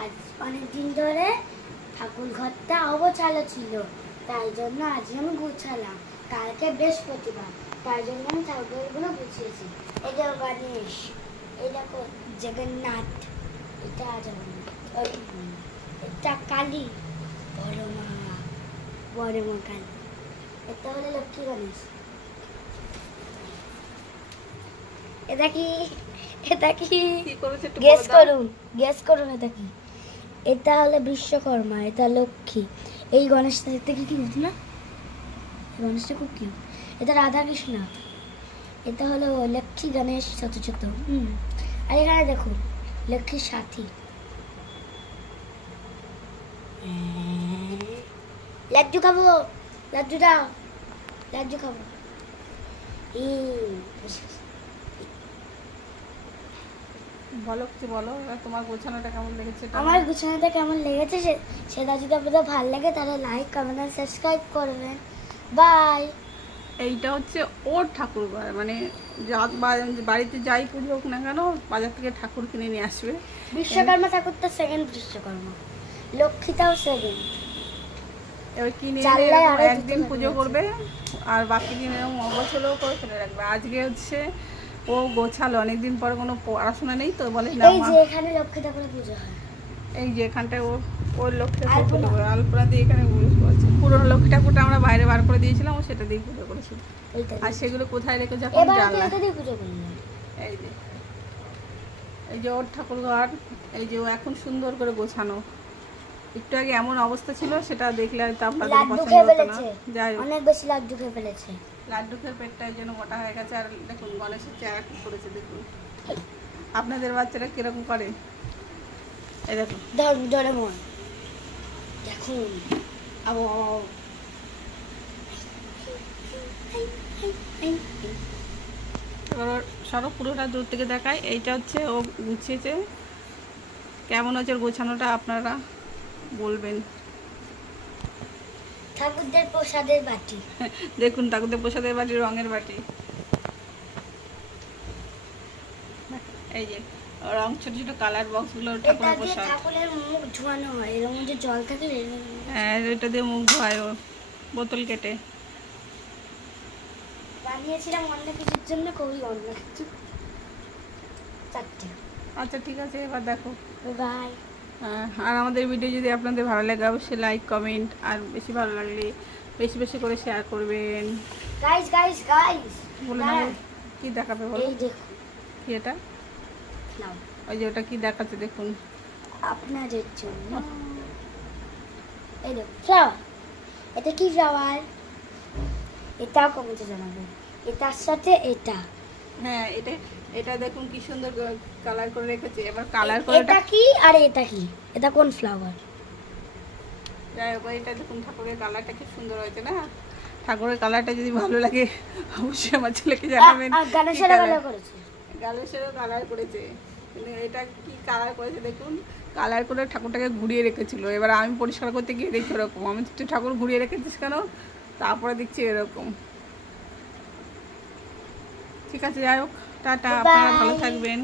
আজ অনেক দিন ধরে ঠাকুর ঘরটা অগোছালো ছিল, তাই জন্য আজ আমি গুছালাম। কালকে বৃহস্পতিবার, তাই জন্য আমি ঠাকুরগুলো গুছিয়েছি। এটা গণেশ, এটা জগন্নাথ, এটা এটা কালী, বড় মা কালী, এটা হলো লক্ষ্মী গণেশ। এটা কি গেস করুন এটা কি? এটা হলো বিশ্বকর্মা, এটা লক্ষ্মী। এই গণেশটা দেখতে কি বুঝলি না? গণেশটা খুব কিউট। এটা রাধা কৃষ্ণ, এটা হলো লক্ষ্মী গণেশ ছোট ছোট। আর এখানে দেখুন লক্ষ্মীর সাথী। লাড্ডু খাবো, লাড্ডু দাও, লাড্ডু খাবো। বলো কিছু বলো, তোমার গোছানোটা কেমন লেগেছে? আমার গোছানোটা কেমন লেগেছে সেটা যদি আপনাদের ভালো লাগে তাহলে লাইক, কমেন্ট আর সাবস্ক্রাইব করবেন। বাই। এইটা হচ্ছে ওর ঠাকুর ঘর, মানে বাড়িতে যাই পুজো হোক না কেন বাজার থেকে ঠাকুর কিনে নিয়ে আসবে। বিশ্বকর্মা ঠাকুরটা সেকেন্ড বিশ্বকর্মা, লক্ষ্মীটাও সেকেন্ড। এবার কিনে একদিন পুজো করবে আর বাকি দিন এরকম অগোছালো করে ফেলে রাখবে। আজকে হচ্ছে ও গোছালো, অনেকদিন পর কোনো পড়াশোনা নেই তো বলে না। এই যে এখানে লক্ষ্মী ঠাকুরের পুজো হয়, এই যে এখানটায় ওর লক্ষ্মী ঠাকুর পুজো করে আলপনা দিয়ে এখানে করেছে। পুরোনো লক্ষ্মী ঠাকুরটা আমরা বাইরে বার করে দিয়েছিলাম, ও সেটা দিয়ে পুজো করেছিল। আর সেগুলো কোথায় রেখেছে এখন জানলাম। এই যে ওর ঠাকুর ঘর, এই যে ও এখন সুন্দর করে গোছানো। একটু আগে এমন অবস্থা ছিল সেটা দেখলে হয়তো আপনাদের পছন্দ হতো না। যাই হোক, অনেক বেশি লাড্ডু খেয়ে ফেলেছে। লাড্ডু খেয়ে পেটটার জন্য মোটা হয়ে গেছে। আর দেখুন গণেশের চেহারা কি করেছে দেখুন। আপনাদের বাচ্চারা কিরকম করে এই দেখুন। ডোরেমন দেখুন, সরো পুরোটা দূর থেকে দেখায়। এইটা হচ্ছে ও গুছিয়েছে। কেমন হচ্ছে ওর গোছানোটা আপনারা বলবেন। ঠাকুরদের প্রসাদের বাটি দেখুন, ঠাকুরদের প্রসাদের বাটি, রঙের বাটি। এই যে রং ছোট ছোট কালার বক্সগুলো ঠাকুরের প্রসাদ। ঠাকুরের মুখ ধোয়ানো হয়, এর মধ্যে জল থাকে। হ্যাঁ, এটা দিয়ে মুখ ধোয়ায় ও, বোতল কেটে বানিয়েছিলাম অন্য কিছুর জন্য, কবি অন্য কিছু। আচ্ছা ঠিক আছে, এবার দেখো। বাই। আর আমাদের ভিডিও যদি আপনাদের ভালো লাগে অবশ্যই লাইক, কমেন্ট, আর বেশি ভালো লাগলে বেশি বেশি করে শেয়ার করবেন। গাইস বলে না কি দেখাবে বলো? এই দেখুন, কি এটা? ওই যে ওটা কি দেখাচ্ছে দেখুন আপনাদের জন্য। এই দেখুন ফ্লাওয়ার। এটা কি ফ্লাওয়ার? এটাও কমেন্টে জানাবেন। এটার সাথে এটা, হ্যাঁ এটা দেখুন কি সুন্দর কালার করে রেখেছে। এবার কালার করে এটা কি আর এটা কি? এটা কোন ফ্লাওয়ার? যাই হোক, এটা দেখুন ঠাকুরের কালারটা কি সুন্দর হয়েছে না? ঠাকুরের কালারটা যদি ভালো লাগে অবশ্যই আমার ছেলেকে জানাবেন। গণেশেরও কালার করেছে, গণেশেরও কালার করেছে। কিন্তু এটা কি কালার করেছে দেখুন, কালার করে ঠাকুরটাকে ঘুরিয়ে রেখেছিল। এবার আমি পরিষ্কার করতে গিয়ে দেখি এরকম। আমি তুই ঠাকুর ঘুরিয়ে রেখেছিস কেন? তারপরে দেখছি এরকম। ঠিক আছে, যাই হোক, টাটা, আপনারা ভালো থাকবেন।